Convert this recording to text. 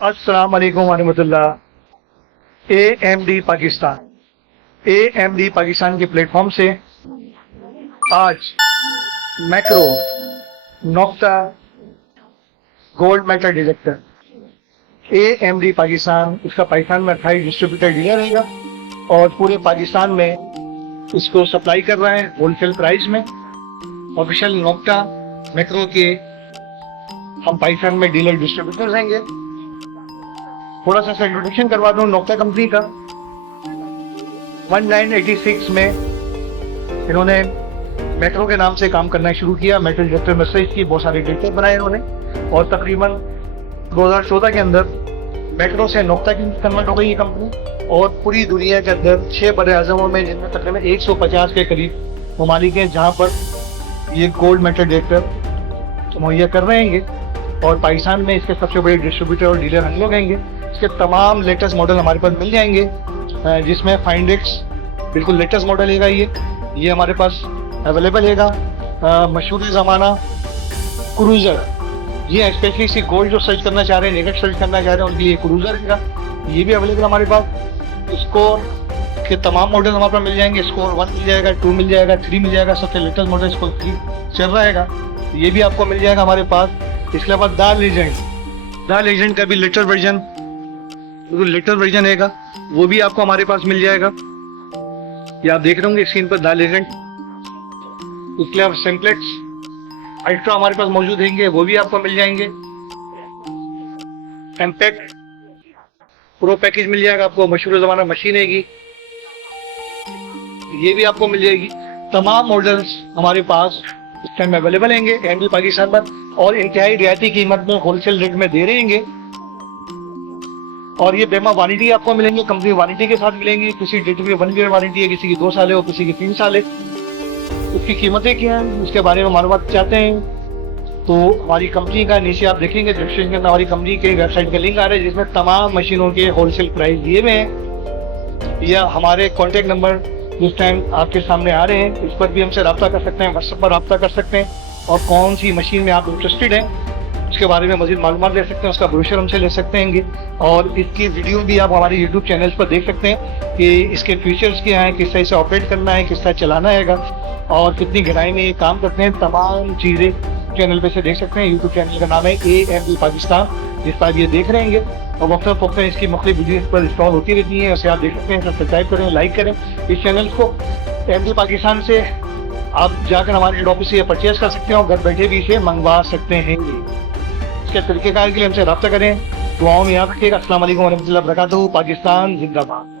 अस्सलाम वालेकुम वरहमतुल्लाह। ए एम डी पाकिस्तान के प्लेटफॉर्म से आज Makro Nokta gold metal detector A M D Pakistan इसका पाकिस्तान में 28 डिस्ट्रीब्यूटर डीलर रहेगा और पूरे पाकिस्तान में इसको सप्लाई कर रहा है होलसेल प्राइस में। ऑफिशियल नोक्ता मैक्रो के हम पाकिस्तान में डीलर डिस्ट्रीब्यूटर रहेंगे। थोड़ा सा इंट्रोडक्शन करवा दूं नोक्ता कंपनी का। 1986 में इन्होंने मैक्रो के नाम से काम करना शुरू किया। मेटल डिटेक्टर में सर्च की, बहुत सारे डिटेक्टर बनाए इन्होंने और तकरीबन 2014 के अंदर मैक्रो से नोक्ता की कन्वर्ट हो गई ये कंपनी और पूरी दुनिया के अंदर 6 बड़े आज़मों में, जिनमें तकरीबन 150 के करीब ममालिक हैं जहाँ पर ये गोल्ड मेटल डिटेक्टर मुहैया कर रहे हैं और पाकिस्तान में इसके सबसे बड़े डिस्ट्रीब्यूटर और डीलर हम लोग हैं। इसके तमाम लेटेस्ट मॉडल हमारे पास मिल जाएंगे, जिसमें फाइंडेक्स बिल्कुल लेटेस्ट मॉडल है ये हमारे पास अवेलेबल है। मशहूर ज़माना क्रूज़र, ये स्पेशली सी गोल्ड जो सर्च करना चाह रहे हैं, नेगेट सर्च करना चाह रहे हैं, उनके लिए क्रूज़र है, ये भी अवेलेबल हमारे पास। स्कोर के तमाम मॉडल हमारे पास मिल जाएंगे। स्कोर 1 मिल जाएगा, 2 मिल जाएगा, 3 मिल जाएगा। सबसे लेटेस्ट मॉडल स्कोर 3 चल रहेगा, ये भी आपको मिल जाएगा हमारे पास। इसके बाद द लेजेंड का भी लेटेस्ट वर्जन है, वो भी आपको हमारे पास मिल जाएगा। ये आप देख रहे होंगे स्क्रीन पर द लेजेंड। इसके अलावा सिंप्लेक्स अल्ट्रा हमारे पास मौजूद होंगे, वो भी आपको मिल जाएंगे। एम्पैक्ट प्रो पैकेज मिल जाएगा आपको, मशहूर ज़माना मशीन है, ये भी आपको मिल जाएगी। तमाम मॉडल्स हमारे पास इस टाइम अवेलेबल होंगे एमडी पाकिस्तान पर और इंतहाई रियायती कीमत में होलसेल रेट में दे रहे हैं। और ये बेमा वारंटी आपको मिलेंगे, कंपनी वारंटी के साथ मिलेंगे। किसी डेट की 1 ईयर वारंटी है, किसी की 2 साल है और किसी की 3 साल है। उसकी कीमतें क्या हैं, उसके बारे में मालूमात चाहते हैं तो हमारी कंपनी का नीचे आप देखेंगे डिस्क्रिप्शन में हमारी कंपनी के वेबसाइट का लिंक आ रहा है, जिसमें तमाम मशीनों के होलसेल प्राइस दिए हुए हैं। या हमारे कॉन्टेक्ट नंबर जिस टाइम आपके सामने आ रहे हैं, इस पर भी हमसे रब्ता कर सकते हैं, व्हाट्सएप पर रब्ता कर सकते हैं और कौन सी मशीन में आप इंटरेस्टेड हैं उसके बारे में मजीद मालूमात ले सकते हैं, उसका ब्रोशर हमसे ले सकते हैं। और इसकी वीडियो भी आप हमारे यूट्यूब चैनल पर देख सकते हैं कि इसके फीचर्स क्या हैं, किस तरह से ऑपरेट करना है, किस तरह चलाना है और कितनी गहराई में ये काम करते हैं। तमाम चीज़ें चैनल पे से देख सकते हैं। यूट्यूब चैनल का नाम है AMD पाकिस्तान, जिस पर आप ये देख रहे हैं और वक्त इसकी मुख्तलिफ वीडियो पर इंस्टॉल होती रहती है, उसे आप देख सकते हैं। सब्सक्राइब करें, लाइक करें इस चैनल को। AMD पाकिस्तान से आप जाकर हमारे हेड ऑफिस से परचेज कर सकते हैं और घर बैठे भी इसे मंगवा सकते हैं। इसके तरीक़ेकार के लिए हमसे रब्ता करें। दुआओं में याद रखिएगा। अस्सलाम वालेकुम वरहमतुल्लाहि वबरकातुहू। पाकिस्तान जिंदाबाद।